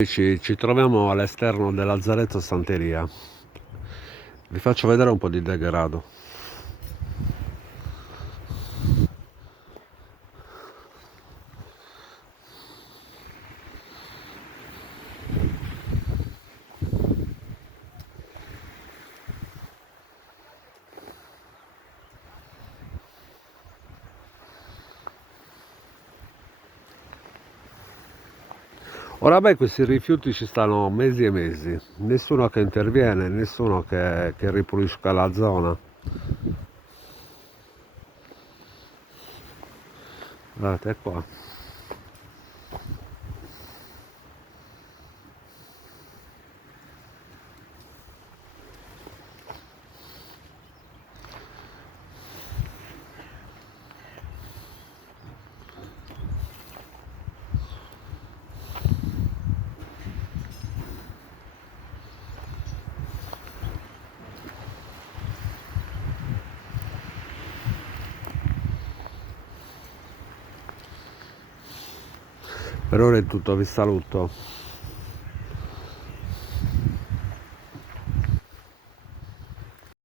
Ci troviamo all'esterno del Lazzaretto Stanteria. Vi faccio vedere un po' di degrado. Oramai questi rifiuti ci stanno mesi e mesi, nessuno che interviene, nessuno che ripulisca la zona. Guardate qua. Per ora è tutto, vi saluto.